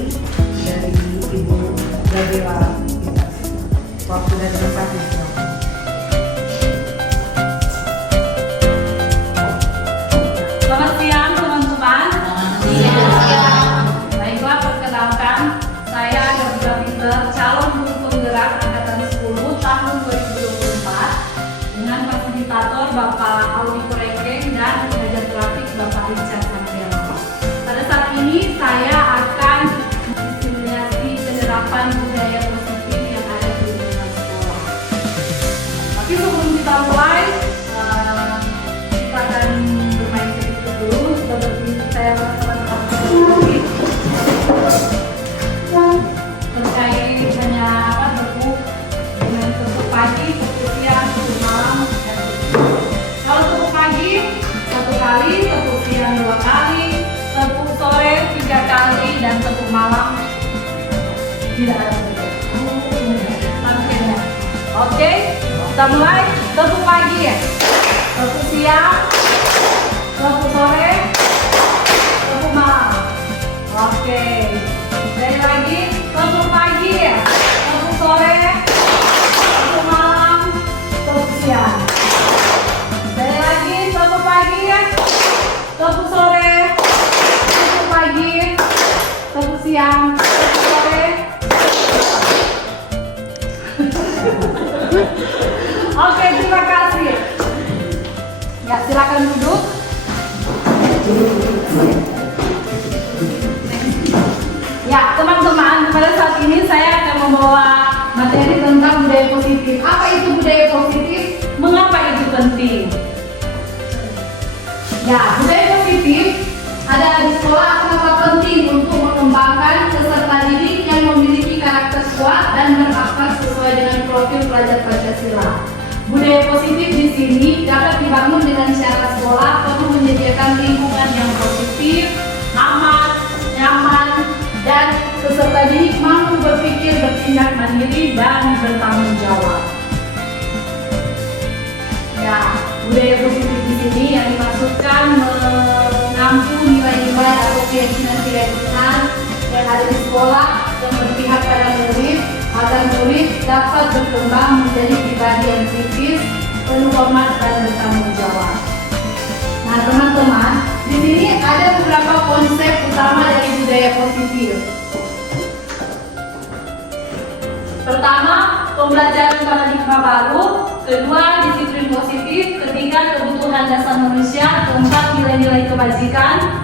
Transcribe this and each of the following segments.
materi dari Ibu Gabriela. Waktu dan tempat disilakan. Selamat siang teman-teman. Selamat siang. Baiklah, perkenalkan, saya Gabriela Peter, calon guru penggerak angkatan 10 tahun 2024 dengan fasilitator Bapak Alwi Kurekeng dan pengajar grafik Bapak Richard Sandela. Pada saat ini saya akan mensimulasi penerapan budaya positif yang ada di lingkungan sekolah. Tapi sebelum kita mulai, kita akan bermain sedikit dulu seperti saya sedikit terkait hanya bentuk dengan bentuk pagi, bentuk siang, bentuk malam, dan bentuk. Kalau bentuk pagi 1 kali, bentuk siang 2 kali, bentuk sore 3 kali, dan bentuk malam tidak ada bentuk. Oke, kita mulai. Bentuk pagi ya, bentuk siang, bentuk sore, bentuk malam. Oke, dari lagi, bentuk pagi ya, bentuk sore, bentuk malam, bentuk siang. Dari lagi, bentuk pagi ya, bentuk sore, bentuk pagi, bentuk siang, bentuk sore. Oke, terima kasih. Ya, silakan duduk. Ya, teman-teman, pada saat ini saya akan membawa materi tentang budaya positif. Apa itu budaya positif? Mengapa itu penting? Ya, budaya positif ada di sekolah kenapa penting untuk mengembangkan peserta didik yang memiliki karakter kuat dan berakhlak sesuai dengan profil pelajar Pancasila. Budaya positif di sini dapat dibangun dengan syarat sekolah perlu menyediakan lingkungan yang positif, aman, nyaman, dan peserta didik mampu berpikir, bertindak mandiri, dan bertanggung jawab. Ya, budaya positif di sini yang dimaksudkan menampung nilai-nilai atau keyakinan-keyakinan yang ada di sekolah yang berpihak pada murid agar murid dapat berkembang menjadi pribadi yang kritis, penuh hormat, dan bertanggung jawab. Nah, teman-teman, di sini ada beberapa konsep utama dari budaya positif. Pertama, pembelajaran paradigma baru. Kedua, disiplin positif. Ketiga, kebutuhan dasar manusia. Keempat, nilai-nilai kebajikan.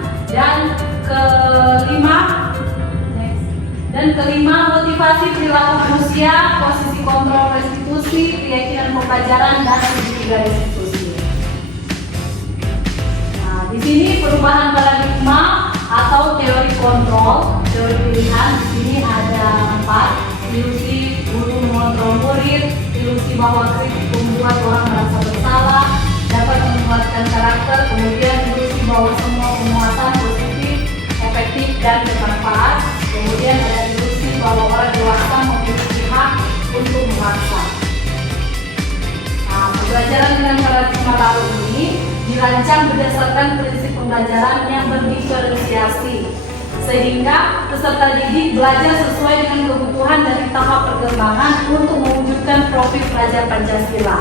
Dan kelima, motivasi perilaku manusia, posisi kontrol restitusi, keyakinan pembelajaran, dan segitiga restitusi. Nah, di sini perubahan paradigma atau teori kontrol, teori pilihan. Di sini ada 4: ilusi guru mengontrol murid, ilusi bahwa kritik membuat orang merasa bersalah, dapat menguatkan karakter, kemudian ilusi bahwa semua penguatan positif, efektif, dan bermanfaat, kemudian ada ilusi bahwa orang dewasa memiliki hak untuk memaksa. Nah, pembelajaran dengan paradigma baru ini dirancang berdasarkan prinsip pembelajaran yang berdiferensiasi, sehingga peserta didik belajar sesuai dengan kebutuhan dari tahap perkembangan untuk mewujudkan profil pelajar Pancasila.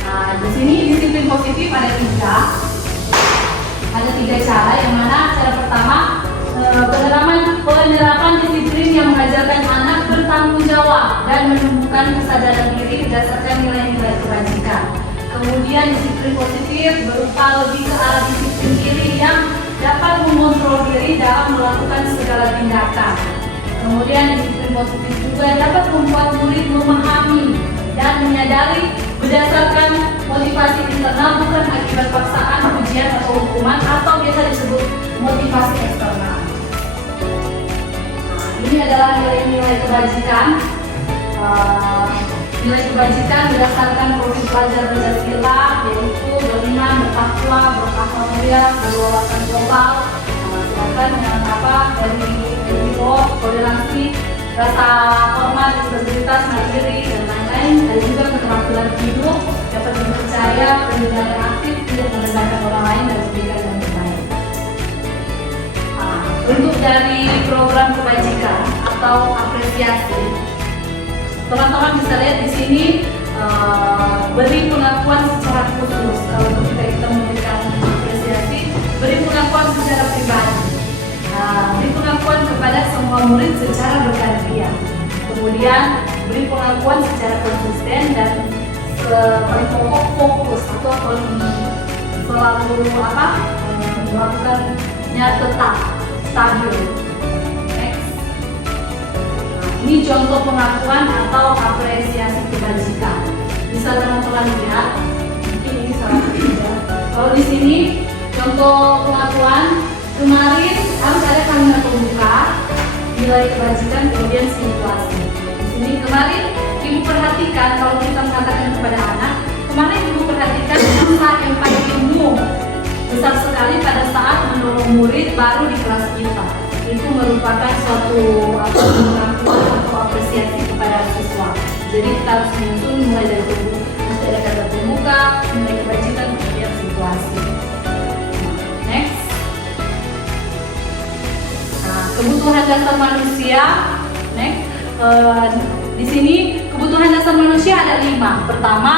Nah, di sini disiplin positif ada 3 cara, yang mana cara pertama penerapan disiplin yang mengajarkan anak bertanggung jawab dan menumbuhkan kesadaran diri berdasarkan nilai-nilai kebajikan. Kemudian disiplin positif berupa lebih ke arah disiplin diri yang dapat mengontrol diri dalam melakukan segala tindakan. Kemudian disiplin positif juga dapat membuat murid memahami dan menyadari berdasarkan motivasi internal, bukan akibat paksaan, ujian, atau hukuman, atau biasa disebut motivasi eksternal. Ini adalah nilai-nilai kebajikan. Nilai kebajikan berdasarkan profil pelajar Pancasila, yaitu beriman, bertakwa, berakhlak mulia, berwawasan global. Sedangkan yang dari toleransi, rasa hormat, integritas, mandiri, dan lain-lain. Dan juga keterampilan hidup, dapat dipercaya, perlindungan aktif untuk mendengarkan orang lain dan kebaikan dan baik. Bentuk dari program kebajikan atau apresiasi, teman-teman bisa lihat di sini beri pengakuan secara khusus. Kalau ketika kita memberikan apresiasi, beri pengakuan secara pribadi. Beri pengakuan kepada semua murid secara bergantian. Kemudian beri pengakuan secara konsisten dan paling pokok fokus atau selalu melakukannya tetap stabil. Next. Ini contoh pengakuan atau apresiasi kebajikan. Bisa teman-teman lihat, mungkin ini salah satunya. Kalau di sini contoh pengakuan, kemarin harus ada kalimat pembuka, nilai kebajikan, kemudian situasi. Di sini kemarin ibu perhatikan, kalau kita mengatakan kepada anak, kemarin ibu perhatikan rasa empatimu besar sekali pada saat menolong murid baru di kelas kita. Itu merupakan suatu pengakuan atau apresiasi kepada siswa. Jadi kita harus menyusun mulai dari mesti ada kata pembuka, nilai kebajikan, kemudian situasi. Next. Kebutuhan dasar manusia. Next. Di sini kebutuhan dasar manusia ada 5. Pertama,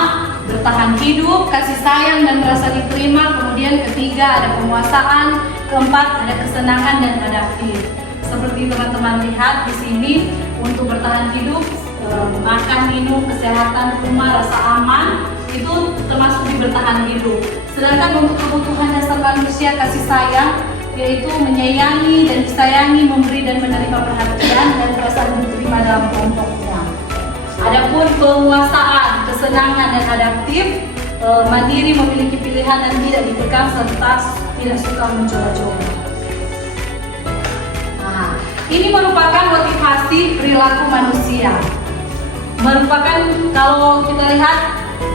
bertahan hidup, kasih sayang dan merasa diterima. Kemudian ketiga, ada penguasaan. Keempat, ada kesenangan dan adaptif. Seperti teman-teman lihat di sini, untuk bertahan hidup, makan, minum, kesehatan, rumah, rasa aman, itu termasuk di bertahan hidup. Sedangkan untuk kebutuhan dasar manusia, kasih sayang, yaitu menyayangi dan disayangi, memberi dan menerima perhatian dan perasaan diterima dalam kelompoknya. Adapun penguasaan, kesenangan dan adaptif, mandiri, memiliki pilihan dan tidak dikekang serta tidak suka mencoba-coba. Nah, ini merupakan motivasi perilaku manusia. Merupakan, kalau kita lihat,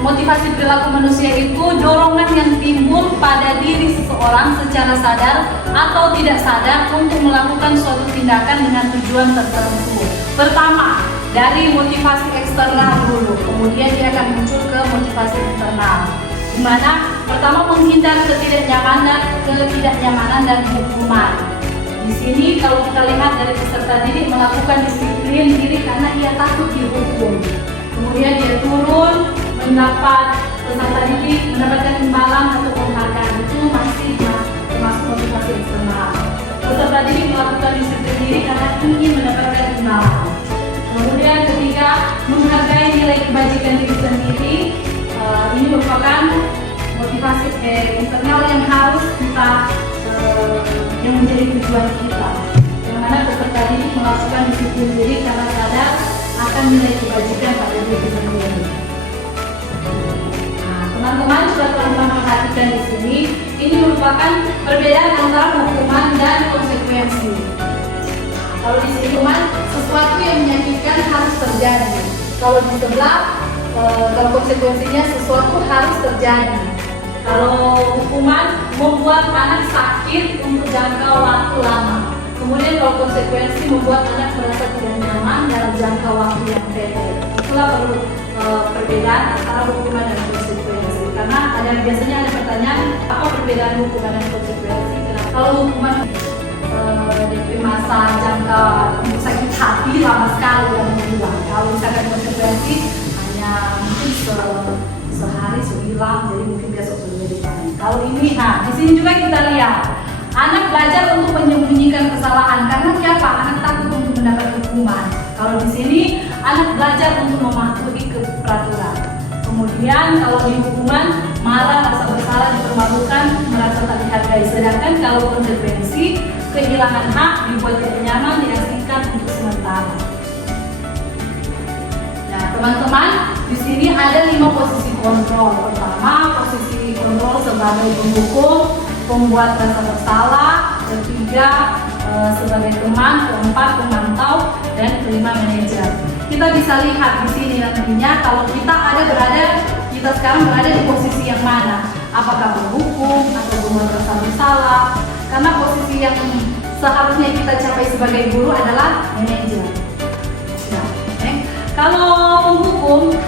motivasi perilaku manusia itu dorongan yang timbul pada diri seseorang secara sadar atau tidak sadar untuk melakukan suatu tindakan dengan tujuan tertentu. Pertama, dari motivasi eksternal dulu, kemudian dia akan muncul ke motivasi internal, di mana pertama menghindar ketidaknyamanan dan hukuman. Di sini kalau kita lihat dari peserta didik melakukan disiplin diri karena ia takut dihukum. Kemudian dia turun mendapat peserta didik mendapatkan imbalan atau penghargaan, itu masih termasuk motivasi eksternal. Peserta didik melakukan disiplin diri karena ingin mendapatkan imbalan. Kemudian ketiga, menghargai nilai kebajikan diri sendiri. Ini merupakan motivasi internal yang harus kita yang menjadi tujuan kita. Yang mana peserta didik melakukan disiplin diri karena sadar akan nilai kebajikan pada diri sendiri. Teman-teman sudah teman-teman perhatikan di sini, ini merupakan perbedaan antara hukuman dan konsekuensi. Kalau di sini hukuman, sesuatu yang menyakitkan harus terjadi. Kalau di sebelah, kalau konsekuensinya sesuatu harus terjadi. Kalau hukuman membuat anak sakit untuk jangka waktu lama. Kemudian kalau konsekuensi membuat anak merasa tidak nyaman dalam jangka waktu yang pendek. Itulah perlu perbedaan antara hukuman dan konsekuensi. Karena biasanya ada pertanyaan, apa perbedaan hukuman dan konsekuensi? Kalau hukuman dari masa jangka untuk sakit hati lama sekali dan menghilang. Kalau misalkan konsekuensi hanya mungkin sehari sehilang, jadi mungkin besok sudah jadi. Kalau ini, di sini juga kita lihat anak belajar untuk menyembunyikan kesalahan karena siapa? Anak takut untuk mendapat hukuman. Kalau di sini anak belajar untuk mematuhi peraturan. Kemudian kalau di hukuman marah, rasa bersalah, dipermalukan, merasa tak dihargai. Sedangkan kalau konsekuensi kehilangan hak, dibuat tidak nyaman, diasingkan untuk sementara. Nah, teman-teman, di sini ada 5 posisi kontrol. Pertama, posisi kontrol sebagai penghukum, pembuat rasa bersalah. Ketiga, sebagai teman. Keempat, pemantau. Dan kelima, manajer. Kita bisa lihat di sini nantinya kalau kita sekarang berada di posisi yang mana? Apakah penghukum atau pembuat rasa bersalah? Karena posisi yang seharusnya kita capai sebagai guru adalah manajer. Kalau penghukum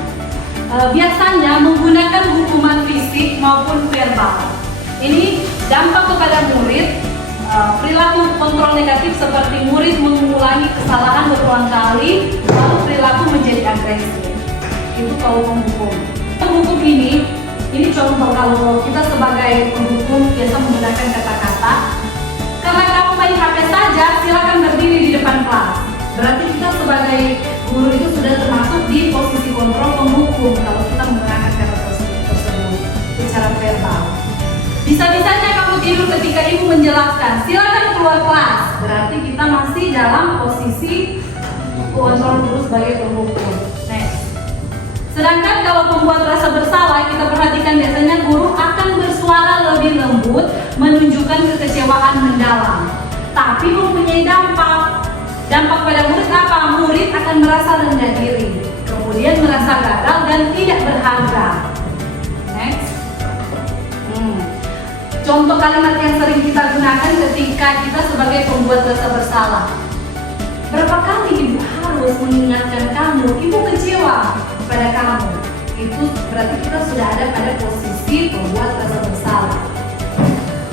biasanya menggunakan hukuman fisik maupun verbal. Ini dampak kepada murid perilaku kontrol negatif seperti murid mengulangi kesalahan berulang kali, lalu perilaku menjadi agresif. Itu kalau penghukum. Penghukum ini contoh kalau kita sebagai penghukum biasa menggunakan kata-kata, karena kamu main HP saja, silakan berdiri di depan kelas. Berarti kita sebagai guru itu sudah termasuk di posisi kontrol penghukum kalau kita menggunakan kata tersebut secara verbal. Bisa-bisanya kamu tidur ketika ibu menjelaskan, silakan keluar kelas. Berarti kita masih dalam posisi kontrol guru sebagai penghukum. Next. Sedangkan kalau pembuat rasa bersalah, kita perhatikan biasanya guru akan bersuara lebih lembut, menunjukkan kekecewaan mendalam. Tapi mempunyai dampak. Dampak pada murid apa? Murid akan merasa rendah diri, kemudian merasa gagal dan tidak berharga. Next. Contoh kalimat yang sering kita gunakan ketika kita sebagai pembuat rasa bersalah. Berapa kali ibu harus mengingatkan kamu, ibu kecewa pada kamu. Itu berarti kita sudah ada pada posisi pembuat rasa bersalah.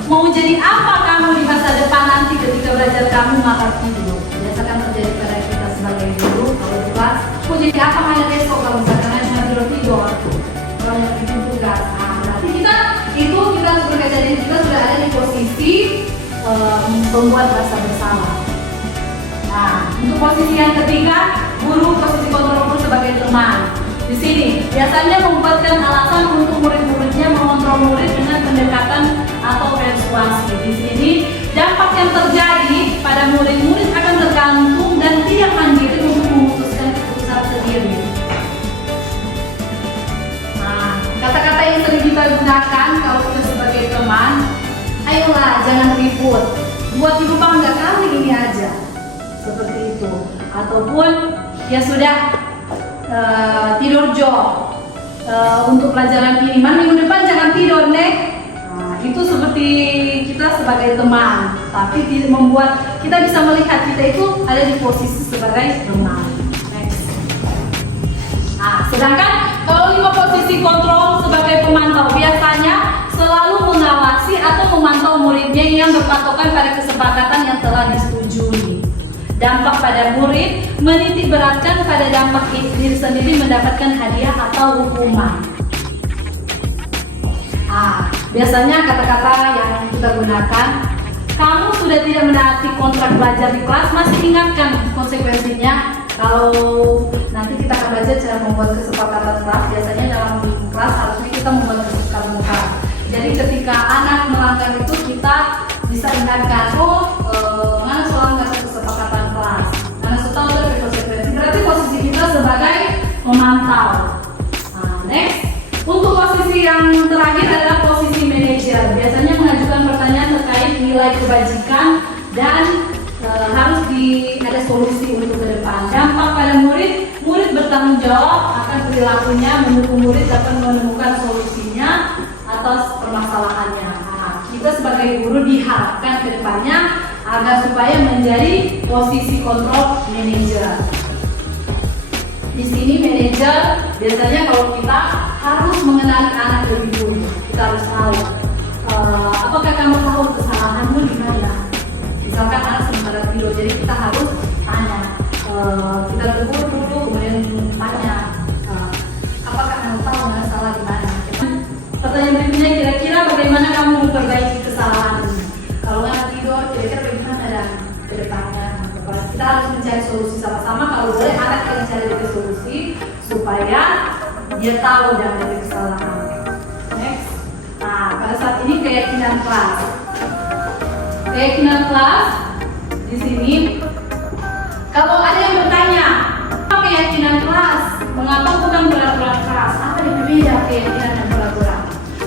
Mau jadi apa kamu di masa depan nanti ketika belajar kamu makan tidur? Biasakan terjadi pada kita sebagai guru kalau di kelas. Mau jadi apa hanya besok kalau misalkan hanya tidur? Kalau yang bikin tugas. Berarti kita berkaca diri kita sudah ada di posisi pembuat rasa bersalah. Nah, untuk posisi yang ketiga, guru posisi kontrol guru sebagai teman. Di sini biasanya membuatkan alasan untuk murid-muridnya mengontrol murid dengan pendekatan atau persuasi. Di sini dampak yang terjadi pada murid-murid akan tergantung dan tidak mandiri untuk memutuskan keputusan sendiri. Nah, kata-kata yang sering kita gunakan kalau kita sebagai teman, ayolah jangan ribut, buat ibu bangga kali ini aja, seperti itu. Ataupun ya sudah tidur jog untuk pelajaran ini, minggu depan jangan tidur nek. Nah, itu seperti kita sebagai teman, tapi membuat kita bisa melihat kita itu ada di posisi sebagai teman. Next. Nah, sedangkan kalau 5 posisi kontrol sebagai pemantau biasanya selalu mengawasi atau memantau muridnya yang berpatokan pada kesepakatan yang telah disetujui. Dampak pada murid menitik beratkan pada dampak diri sendiri mendapatkan hadiah atau hukuman. Biasanya kata-kata yang kita gunakan, kamu sudah tidak menaati kontrak belajar di kelas, masih ingatkan konsekuensinya. Kalau nanti kita akan belajar cara membuat kesepakatan kelas, biasanya dalam kelas harusnya kita membuat kesepakatan kelas. Jadi ketika anak melanggar itu kita bisa ingatkan, mana soal nggak kesepakatan kelas, mana soal ada konsekuensi. Berarti posisi kita sebagai memantau. Nah, next, untuk posisi yang terakhir adalah posisi manajer. Biasanya mengajukan pertanyaan terkait nilai kebajikan dan harus ada solusi untuk ke depan. Dampak pada murid bertanggung jawab akan perilakunya, mendukung murid dapat menemukan solusinya atas permasalahannya. Kita sebagai guru diharapkan ke depannya agar supaya menjadi posisi kontrol manajer. Di sini manajer biasanya kalau kita harus mengenali anak lebih dulu, kita harus tahu apakah kamu tahu kesalahanmu di mana. Misalkan anak sementara tidur, jadi kita harus tanya, kita tegur dulu, kemudian tanya, apakah kamu tahu masalah di mana. Pertanyaan berikutnya, kira-kira bagaimana kamu memperbaiki kesalahan ini? Kalau anak tidur, kira-kira bagaimana dan ke depannya? Kita harus mencari solusi sama-sama. Kalau boleh anak yang mencari solusi supaya dia tahu dan dari kesalahan. Next. Nah, pada saat ini keyakinan kelas. Keyakinan kelas di sini. Kalau ada yang bertanya, apa keyakinan kelas? Mengapa bukan peraturan kelas? Apa yang berbeda keyakinan dan peraturan?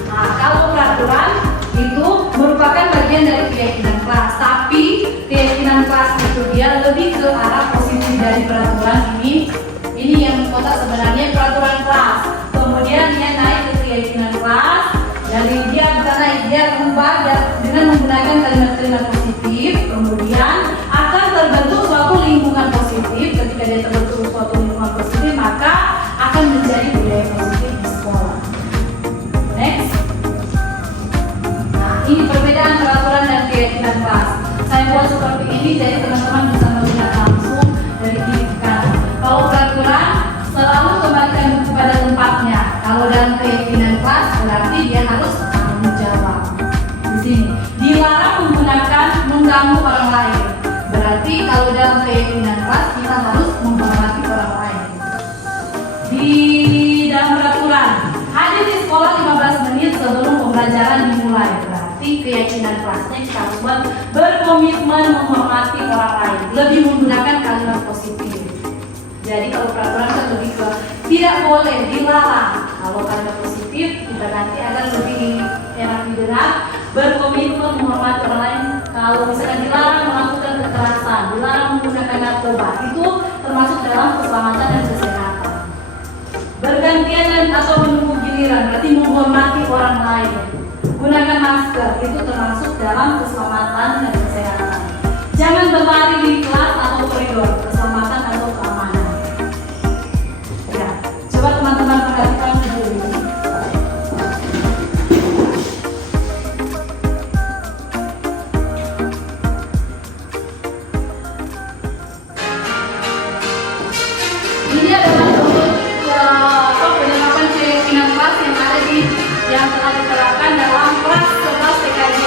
Nah, kalau peraturan itu merupakan bagian dari keyakinan kelas, tapi keyakinan kelas itu dia lebih ke arah posisi dari peraturan ini. Ini yang kotak sebenarnya peraturan kelas. Kemudian dia naik ke keyakinan kelas. Dari dia bisa naik, dia berubah dengan menggunakan kalimat-kalimat positif. Kemudian akan terbentuk suatu lingkungan positif. Ketika dia terbentuk suatu lingkungan positif, maka akan menjadi budaya positif di sekolah. Next. Nah, ini perbedaan peraturan dan keyakinan kelas. Berarti kalau dalam keyakinan kelas kita harus menghormati orang lain. Di dalam peraturan, hadir di sekolah 15 menit sebelum pembelajaran dimulai. Berarti keyakinan kelasnya kita harus berkomitmen menghormati orang lain. Lebih menggunakan kalimat positif. Jadi kalau peraturan kan lebih ke tidak boleh, dilarang. Kalau kalimat positif kita nanti akan lebih enak didengar. Berkomitmen menghormati orang lain. Kalau misalkan dilarang melakukan kekerasan, dilarang menggunakan narkoba, itu termasuk dalam keselamatan dan kesehatan. Bergantian dan atau menunggu giliran, berarti menghormati orang lain. Gunakan masker, itu termasuk dalam keselamatan dan kesehatan. Jangan berlari di kelas atau koridor, keselamatan atau keamanan. Ya, coba teman-teman perhatikan dulu ini. Ini adalah penyerapan keyakinan kelas yang ada di yang telah diterapkan dalam kelas 11 TKJ.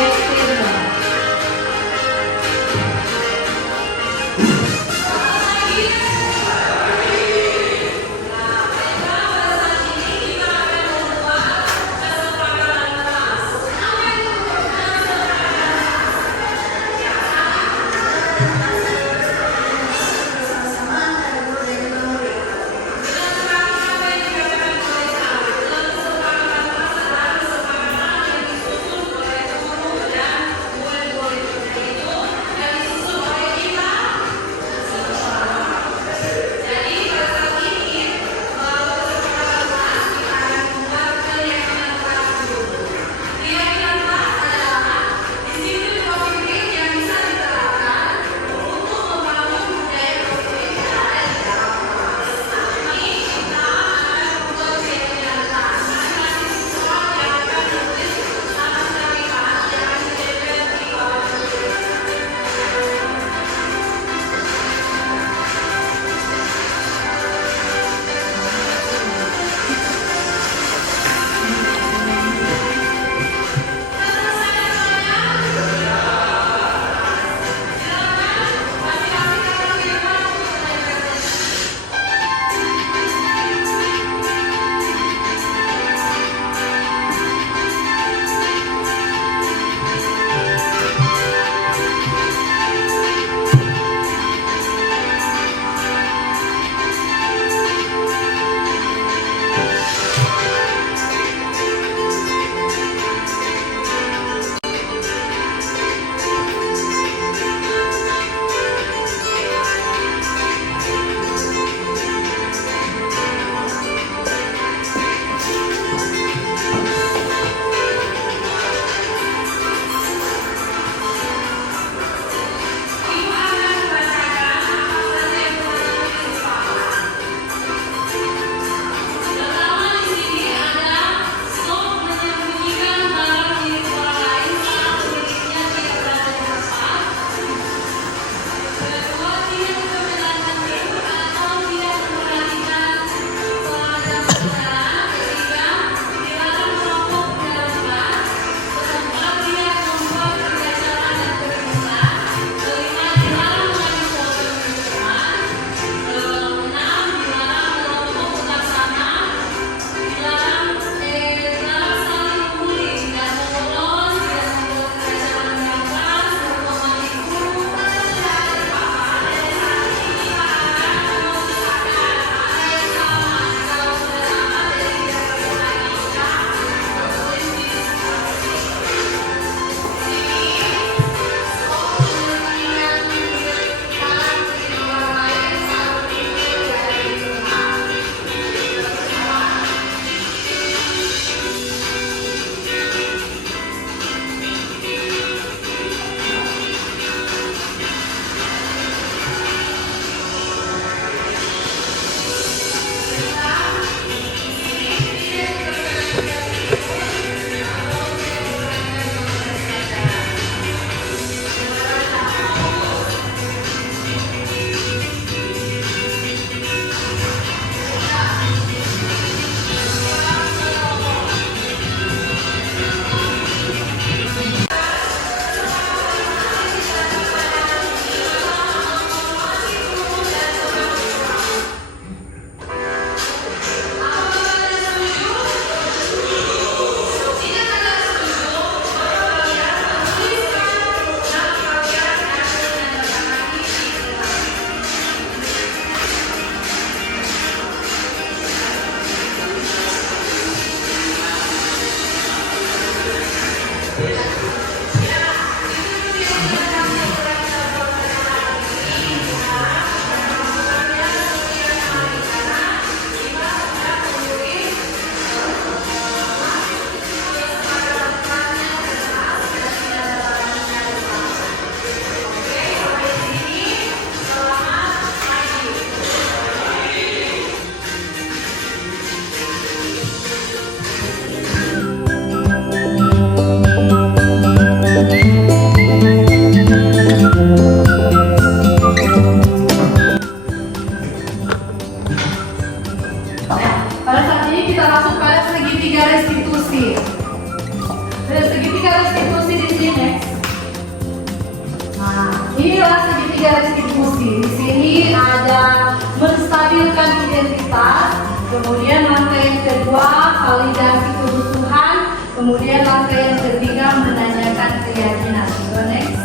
diskusi. Di sini ada menstabilkan identitas, kemudian langkah yang kedua validasi kebutuhan, kemudian langkah yang ketiga menanyakan keyakinan. Next.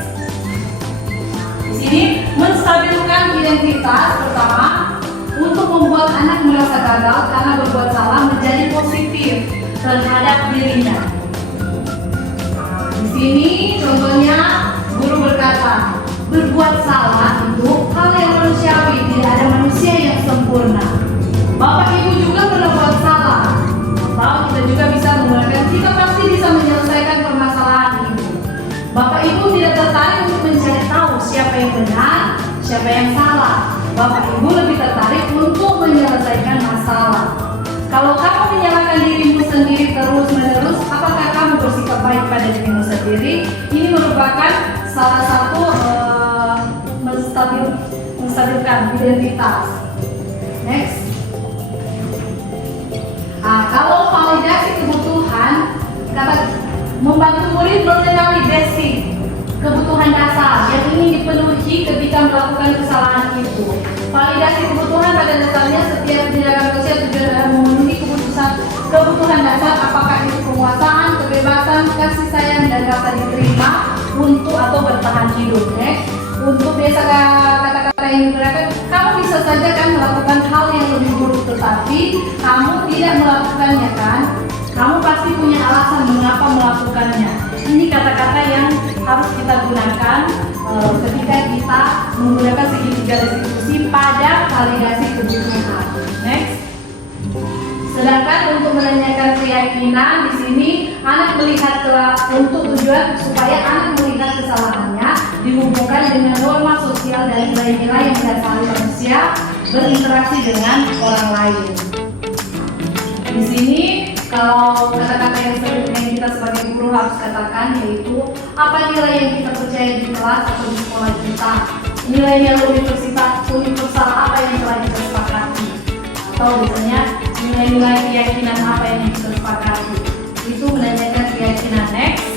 Di sini menstabilkan identitas pertama untuk membuat anak merasa gagal karena berbuat salah menjadi positif terhadap dirinya. Di sini contohnya guru berkata, berbuat salah itu hal yang manusiawi, tidak ada manusia yang sempurna. Bapak Ibu juga pernah buat salah, atau kita juga bisa menggunakan kita pasti bisa menyelesaikan permasalahan ini. Bapak Ibu tidak tertarik untuk mencari tahu siapa yang benar, siapa yang salah. Bapak Ibu lebih tertarik untuk menyelesaikan masalah. Kalau kamu menyalahkan dirimu sendiri terus-menerus, apakah kamu bersikap baik pada dirimu sendiri? Ini merupakan salah satu menstabilkan identitas. Next. Kalau validasi kebutuhan, kata membantu murid mengenali basic kebutuhan dasar yang ingin dipenuhi ketika melakukan kesalahan itu. Validasi kebutuhan pada dasarnya setiap tindakan manusia tujuan adalah memenuhi kebutuhan dasar, apakah itu penguasaan, kebebasan, kasih sayang, dan rasa diterima untuk atau bertahan hidup. Next. Untuk biasa kata-kata yang digunakan, kamu bisa saja kan melakukan hal yang lebih buruk, tetapi kamu tidak melakukannya kan? Kamu pasti punya alasan mengapa melakukannya. Ini kata-kata yang harus kita gunakan ketika kita menggunakan segitiga restitusi pada validasi kebutuhan. Next. Sedangkan untuk menanyakan keyakinan di sini anak melihat untuk tujuan supaya anak melihat kesalahannya dihubungkan dengan norma sosial dan nilai-nilai yang mendasari manusia berinteraksi dengan orang lain. Di sini kalau kata-kata yang sering kita sebagai guru harus katakan yaitu apa nilai yang kita percaya di kelas atau di sekolah kita, nilai-nilai universal apa yang telah kita sepakati, atau misalnya nilai-nilai keyakinan apa yang kita sepakati. Itu menanyakan keyakinan. Next.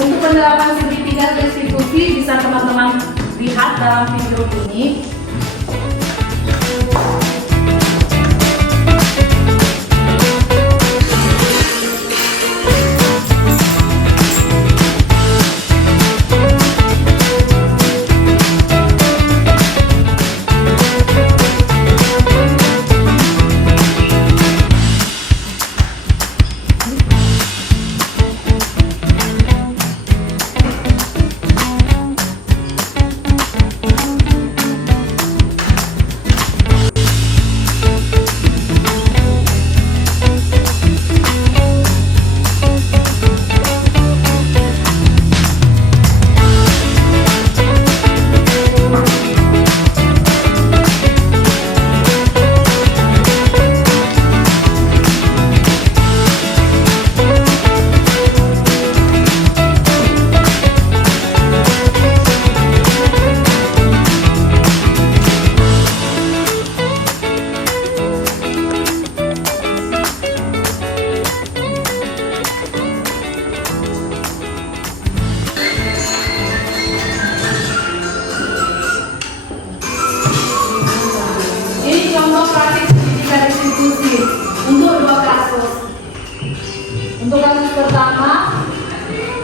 Untuk penerapan segitiga restitusi bisa teman-teman lihat dalam video ini.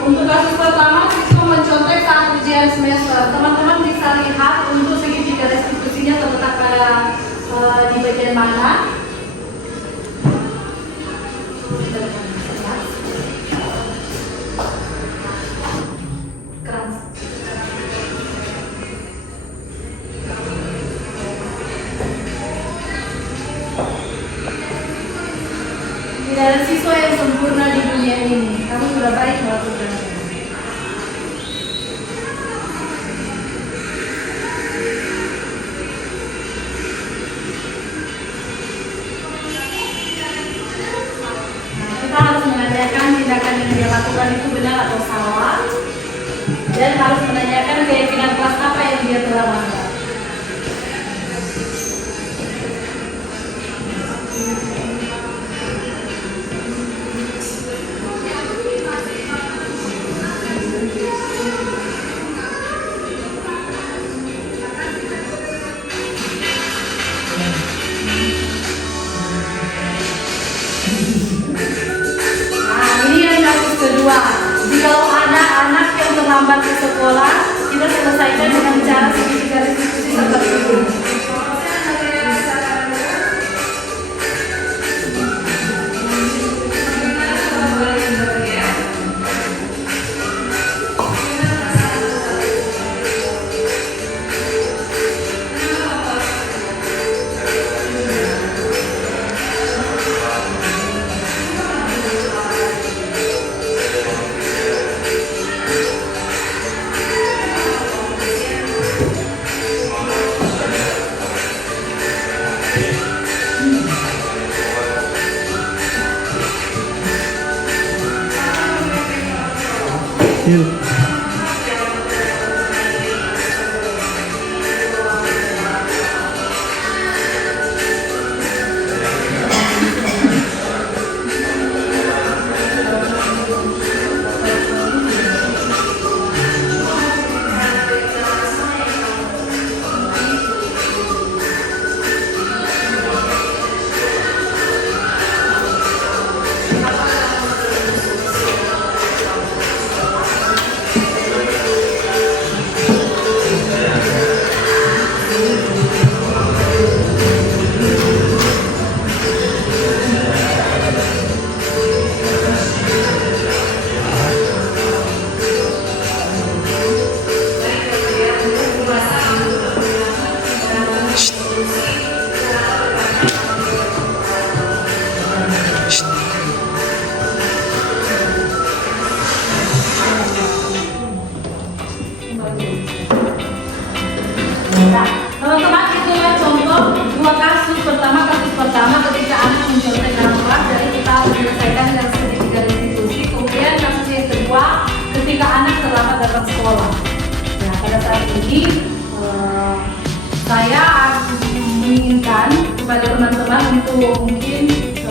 Untuk kasus pertama, siswa mencontek saat ujian semester. Teman-teman bisa lihat untuk segitiga restitusinya terletak pada di bagian mana. Tidak ada siswa yang sempurna di dunia ini. Kamu sudah baik melakukannya. Kita harus menanyakan tindakan yang dia lakukan itu benar atau salah, dan harus menanyakan keyakinan kelas apa yang dia telah langgar. Ya, teman-teman itulah contoh dua kasus pertama ketika anak mencontohkan kelas dari kita menyelesaikan dengan segitiga restitusi. Kemudian kasus yang kedua ketika anak terlambat datang sekolah. Nah, pada saat ini saya menginginkan kepada teman-teman untuk mungkin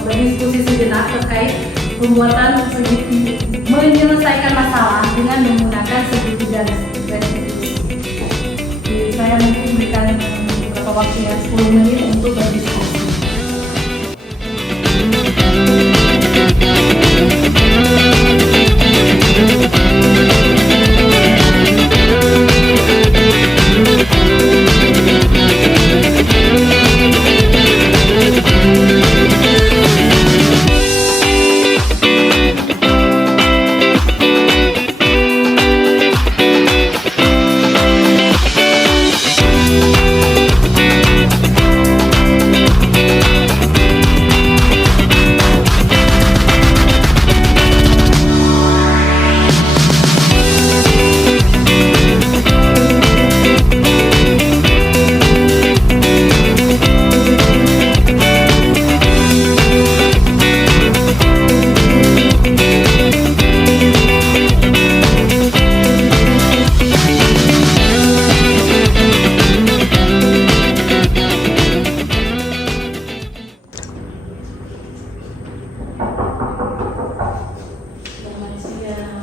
berdiskusi sejenak terkait pembuatan menyelesaikan masalah dengan menggunakan segitiga restitusi. Jadi, saya mungkin berikan beberapa waktu ya 10 menit untuk berdiskusi.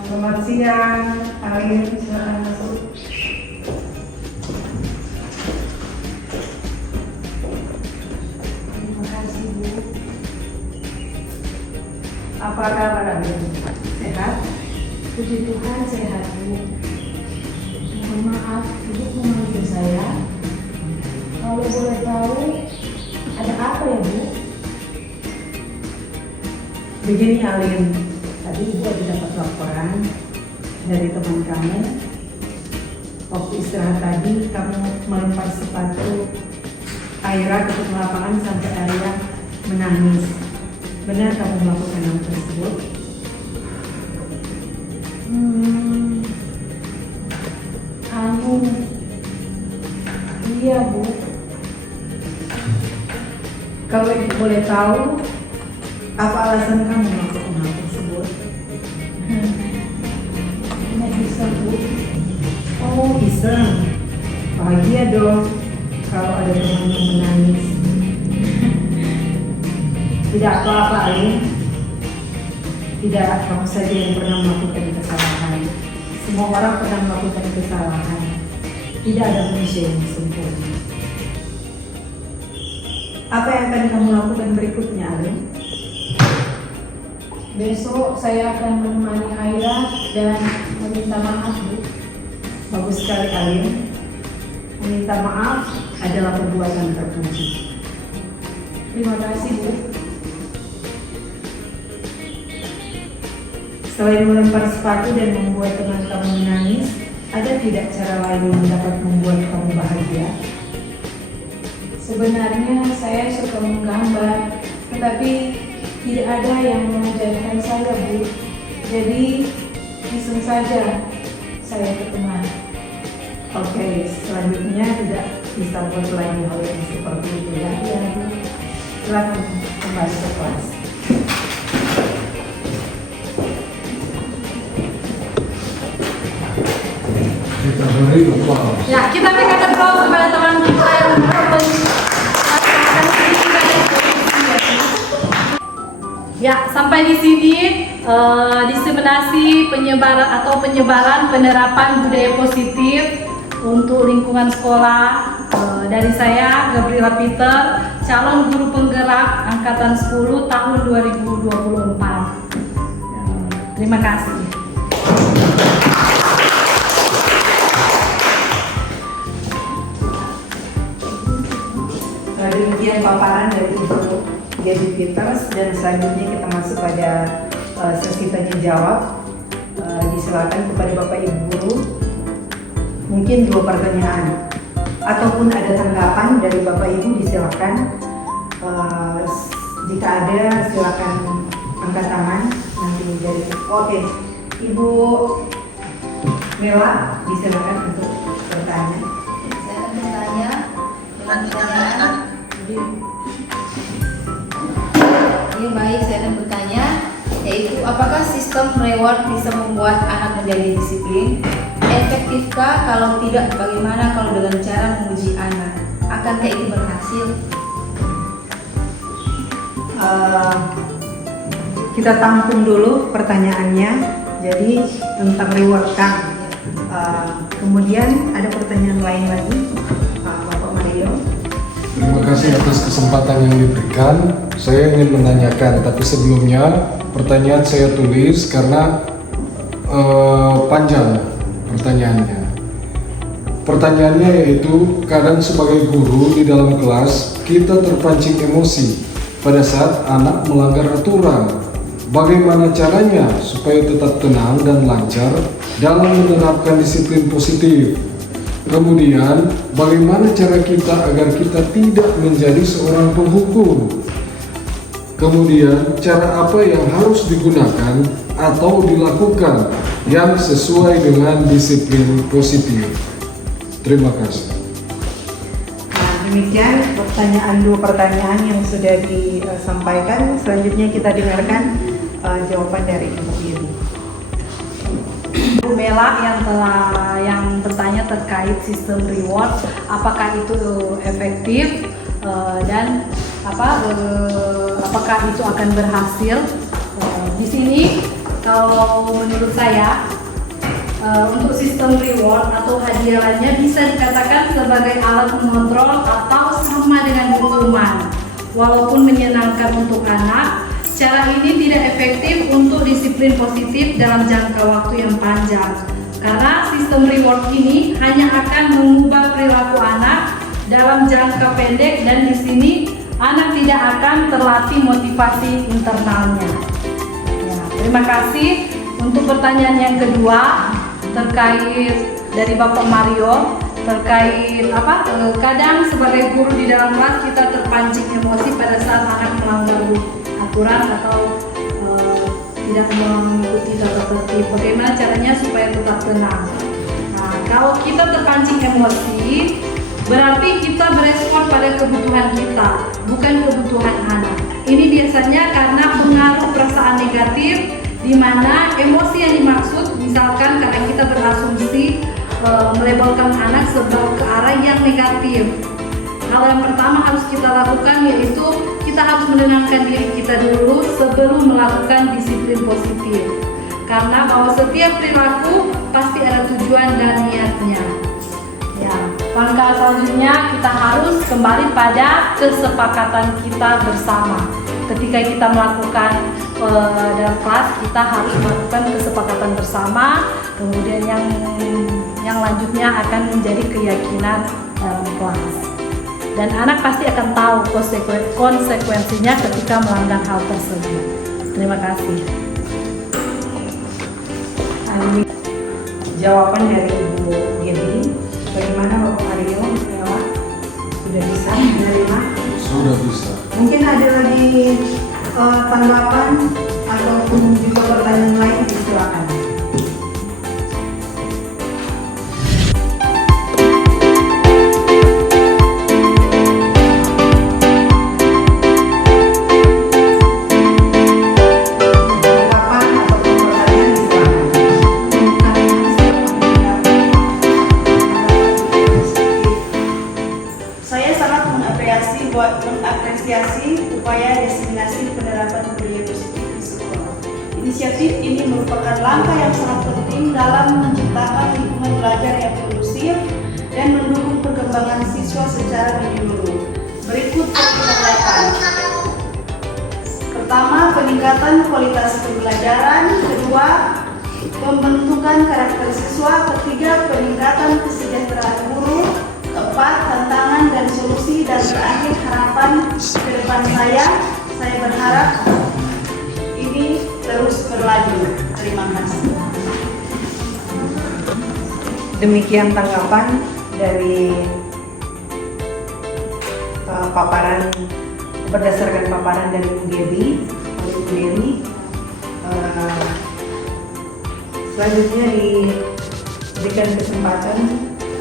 Selamat siang, Arin, silakan masuk. Terima kasih, Bu. Apa kabar, Arin? Sehat? Puji Tuhan sehat, Bu. Mohon maaf, Ibu memanggil saya. Kalau boleh tahu, ada apa ya, Bu? Begini, Arin. Tadi Ibu ada dapat laporan dari teman kamu. Waktu istirahat tadi, kamu melempar sepatu Aira ke lapangan sampai Aira menangis. Benar kamu melakukan hal tersebut? Iya, Bu. Kalau Ibu boleh tahu, apa alasan kamu melakukan hal tersebut? Nggak bisa, Bu. Oh, iseng. Bahagia dong kalau ada teman yang menangis. Tidak apa-apa, Arin. Tidak kamu saja yang pernah melakukan kesalahan. Semua orang pernah melakukan kesalahan. Tidak ada manusia yang sempurna. Apa yang akan kamu lakukan berikutnya, Arin? Besok saya akan menemani Aira dan meminta maaf, Bu. Bagus sekali, Arin. Meminta maaf adalah perbuatan terpuji. Terima kasih, Bu. Selain melempar sepatu dan membuat teman kamu menangis, ada tidak cara lain yang dapat membuat kamu bahagia? Sebenarnya saya suka menggambar, tetapi tidak ada yang mengajarkan saya, Bu. Jadi, iseng saja saya ke teman. Oke, selanjutnya tidak bisa buat lagi hal yang seperti itu ya. Ya, Bu. Silakan kembali ke kelas. Kita beri aplaus. Ya, kita berikan aplaus kepada teman kita yang Ya, sampai di sini diseminasi penyebaran penerapan budaya positif untuk lingkungan sekolah dari saya Gabriela Peter, calon guru penggerak angkatan 10 tahun 2024. Terima kasih. Demikian paparan dari Ibu Gaby Peters, dan selanjutnya kita masuk pada sesi tanya jawab. Disilakan kepada Bapak Ibu guru, mungkin 2 pertanyaan ataupun ada tanggapan dari Bapak Ibu, disilakan. Jika ada, silakan angkat tangan nanti menjadi. Oke, Ibu Mela, disilakan untuk bertanya. Saya akan bertanya pertanyaan. Ini baik, saya akan bertanya, yaitu apakah sistem reward bisa membuat anak menjadi disiplin? Efektifkah? Kalau tidak, bagaimana kalau dengan cara menguji anak? Akankah itu berhasil? Kita tampung dulu pertanyaannya. Jadi tentang reward Kang. Kemudian ada pertanyaan lain lagi, Bapak Mario. Terima kasih atas kesempatan yang diberikan. Saya ingin menanyakan, tapi sebelumnya pertanyaan saya tulis karena panjang pertanyaannya. Pertanyaannya yaitu, kadang sebagai guru di dalam kelas kita terpancing emosi pada saat anak melanggar aturan. Bagaimana caranya supaya tetap tenang dan lancar dalam menerapkan disiplin positif? Kemudian, bagaimana cara kita agar kita tidak menjadi seorang penghukum? Kemudian, cara apa yang harus digunakan atau dilakukan yang sesuai dengan disiplin positif? Terima kasih. Demikian dua pertanyaan yang sudah disampaikan. Selanjutnya kita dengarkan jawaban dari Ibu Yeni. Bu Mela yang bertanya terkait sistem reward, apakah itu efektif dan apakah itu akan berhasil? Di sini kalau menurut saya untuk sistem reward atau hadiahnya bisa dikatakan sebagai alat mengontrol atau sama dengan hukuman. Walaupun menyenangkan untuk anak, cara ini tidak efektif untuk disiplin positif dalam jangka waktu yang panjang. Karena sistem reward ini hanya akan mengubah perilaku anak dalam jangka pendek dan di sini anak tidak akan terlatih motivasi internalnya. Ya, terima kasih. Untuk pertanyaan yang kedua terkait dari Bapak Mario terkait kadang sebagai guru di dalam kelas kita terpancing emosi pada saat anak melanggar aturan atau tidak mengikuti tata tertib. Bagaimana caranya supaya tetap tenang? Nah, kalau kita terpancing emosi, berarti kita berespon pada kebutuhan kita, bukan kebutuhan anak. Ini biasanya karena pengaruh perasaan negatif, di mana emosi yang dimaksud, misalkan karena kita berasumsi melabelkan anak ke arah yang negatif. Hal yang pertama harus kita lakukan yaitu kita harus menenangkan diri kita dulu sebelum melakukan disiplin positif. Karena bahwa setiap perilaku pasti ada tujuan dan niatnya. Ya, langkah selanjutnya kita harus kembali pada kesepakatan kita bersama. Ketika kita melakukan dalam kelas, kita harus melakukan kesepakatan bersama. Kemudian yang lanjutnya akan menjadi keyakinan dalam kelas. Dan anak pasti akan tahu konsekuensinya ketika melanggar hal tersebut. Terima kasih. Jawaban dari Ibu Yeni. Bagaimana Bapak Mario? Sudah bisa menerima? Sudah bisa. Mungkin ada lagi tanggapan ataupun juga pertanyaan lain, silakan. mengapresiasi upaya diseminasi penerapan budaya positif di sekolah. Inisiatif ini merupakan langkah yang sangat penting dalam menciptakan lingkungan belajar yang kondusif dan mendukung perkembangan siswa secara menyeluruh. Berikut penerapan. Pertama, peningkatan kualitas pembelajaran. Kedua, pembentukan karakter siswa. Ketiga, peningkatan kesejahteraan guru. Keempat, tantangan dan solusi. Dan terakhir, harapan ke depan saya berharap ini terus berlanjut. Terima kasih. Demikian tanggapan dari paparan berdasarkan paparan dari Bu Dewi. Selanjutnya diberikan kesempatan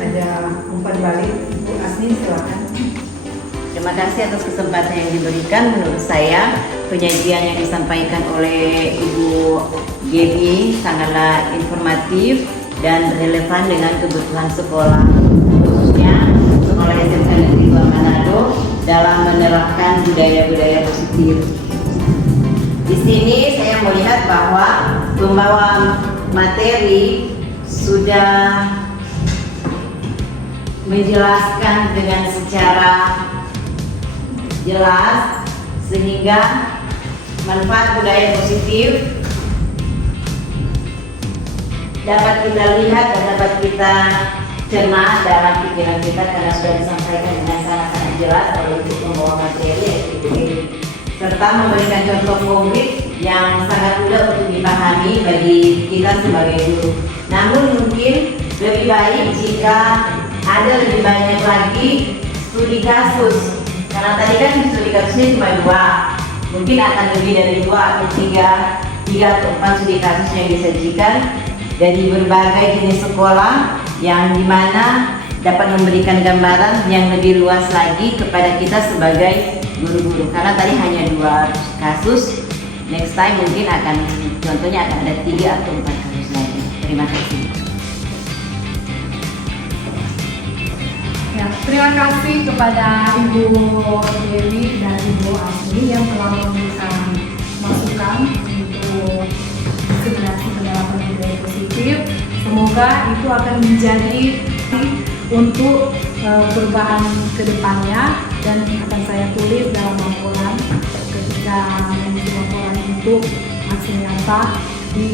ada umpan balik. Bu Asni silakan. Terima kasih atas kesempatan yang diberikan. Menurut saya penyajian yang disampaikan oleh Ibu Gaby sangatlah informatif dan relevan dengan kebutuhan sekolah, khususnya sekolah SMK Negeri 2 Manado dalam menerapkan budaya-budaya positif. Di sini saya melihat bahwa pembawa materi sudah menjelaskan dengan secara jelas sehingga manfaat budaya positif dapat kita lihat dan dapat kita cerna dalam pikiran kita karena sudah disampaikan dengan sangat-sangat jelas oleh pembawa materi yaitu serta memberikan contoh konkret yang sangat mudah untuk dipahami bagi kita sebagai guru. Namun mungkin lebih baik jika ada lebih banyak lagi studi kasus, karena tadi kan studi kasusnya cuma 2, mungkin akan lebih dari 2 atau 3 atau 4 studi kasus yang disajikan dari berbagai jenis sekolah yang dimana dapat memberikan gambaran yang lebih luas lagi kepada kita sebagai guru-guru, karena tadi hanya 2 kasus. Next time mungkin akan contohnya akan ada 3 atau 4 kasus lagi. Terima kasih. Ya, terima kasih kepada Ibu Dewi dan Ibu Asmi yang telah memberikan masukan untuk diseminasi penerapan budaya positif. Semoga itu akan menjadi untuk perubahan ke depannya dan akan saya tulis dalam laporan ketika menuju laporan untuk aksi nyata di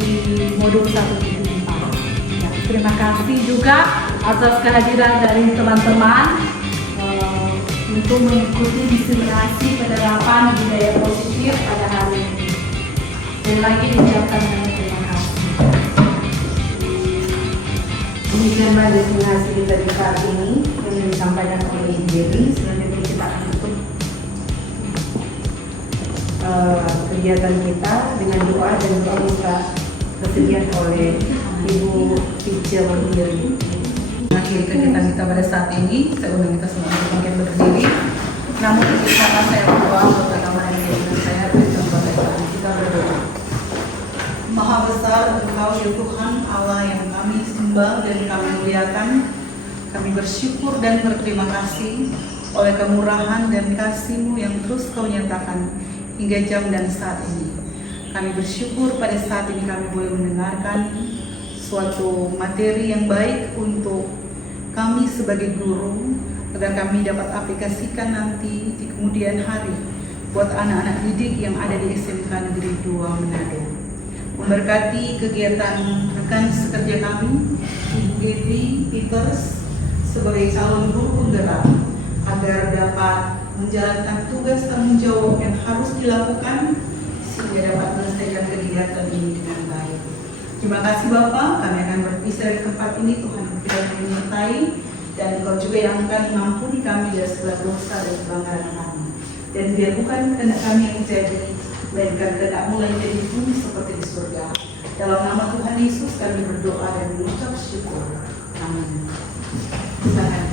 modul 1.4. Ya, terima kasih juga atas kehadiran dari teman-teman untuk mengikuti diseminasi penerapan budaya positif pada hari ini. Sekali lagi diucapkan banyak terima kasih. Demikian Mbak diseminasi kita di saat ini yang disampaikan oleh Ibu Dewi. Selanjutnya kita akan tutup kegiatan kita dengan doa dan doa minta kesediaan oleh Ibu Teacher Mandiri. Akhir kegiatan kita pada saat ini, saya undang kita semua untuk bangkit berdiri. Namun izinkan saya berdoa untuk nama yang saya berikan pada saat kita berdoa. Maha besar Engkau ya Tuhan Allah yang kami sembah dan kami muliakan. Kami bersyukur dan berterima kasih oleh kemurahan dan kasih-Mu yang terus Kau nyatakan hingga jam dan saat ini. Kami bersyukur pada saat ini kami boleh mendengarkan suatu materi yang baik untuk kami sebagai guru agar kami dapat aplikasikan nanti di kemudian hari buat anak-anak didik yang ada di SMK Negeri 2 Manado. Memberkati kegiatan rekan sekerja kami, Ibu Gaby Peters sebagai calon guru penggerak agar dapat menjalankan tugas tanggung jawab yang harus dilakukan sehingga dapat menyelesaikan kegiatan ini dengan baik. Terima kasih Bapak, kami akan berpisah dari tempat ini. Tuhan kita menyertai dan Engkau juga yang akan mengampuni kami dari segala dosa dan pelanggaran kami. Dan biar bukan kehendak kami yang terjadi, melainkan kehendak-Mu yang jadi di bumi seperti di surga. Dalam nama Tuhan Yesus kami berdoa dan mengucap syukur. Amin. Silakan.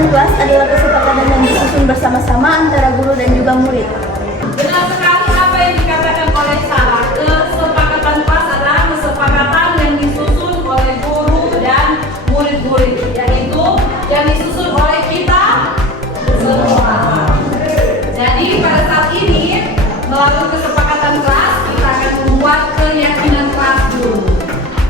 Kesepakatan kelas adalah kesepakatan yang disusun bersama-sama antara guru dan juga murid. Benar sekali apa yang dikatakan oleh Sarah. Kesepakatan kelas adalah kesepakatan yang disusun oleh guru dan murid-murid, yaitu yang disusun oleh kita semua. Jadi pada saat ini melalui kesepakatan kelas kita akan membuat keyakinan kelas dulu.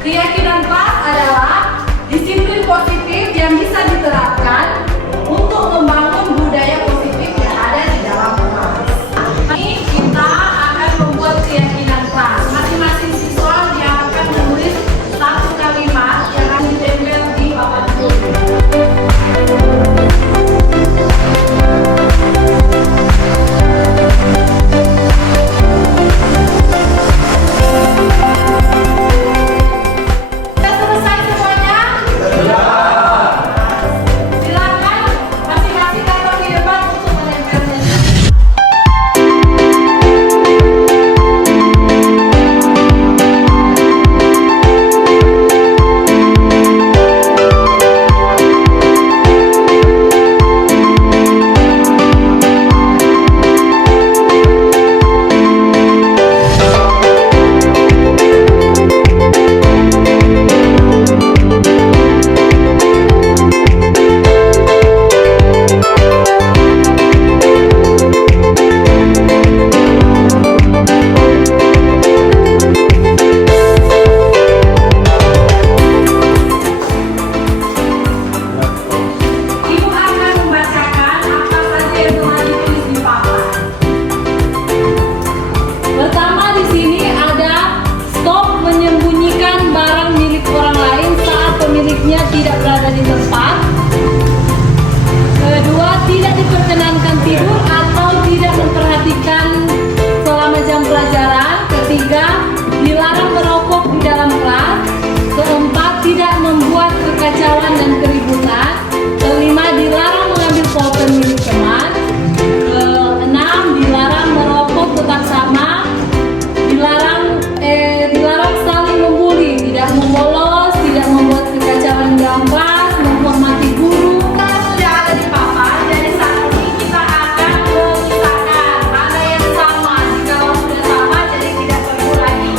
Keyakinan kelas adalah disiplin positif yang bisa diterapkan untuk membangun budaya positif yang ada di dalam kelas. Ini kita akan membuat keyakinan kelas. Masing-masing siswa yang akan menulis satu kalimat yang akan ditempel di papan tulis. Sudah selesai semuanya? Silakan masing-masing datang di depan untuk menempelnya. Ibu akan membacakan apa saja yang telah ditulis di papan. Pertama di sini ada stop menyembunyikan barang milik orang lain saat pemiliknya tidak berada di tempat. Kedua, tidak diperkenankan tidur atau tidak memperhatikan selama jam pelajaran. Ketiga, dilarang merokok di dalam kelas. Keempat, tidak membuat kekacauan dan keributan. Kelima, dilarang mengambil pulpen milik teman. Keenam, dilarang merokok tetap sama. Dilarang saling membuli, tidak membolos, tidak membuat kekacauan di dalam kelas, menghormati guru. Kalau sudah ada di papan, dari saat ini kita akan memisahkan. Ada yang sama, jika sudah sama jadi tidak perlu lagi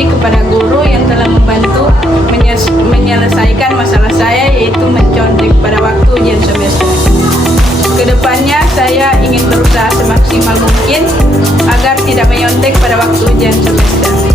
kasih kepada guru yang telah membantu menyelesaikan masalah saya, yaitu mencontek pada waktu ujian semester. Kedepannya saya ingin berusaha semaksimal mungkin agar tidak menyontek pada waktu ujian semester.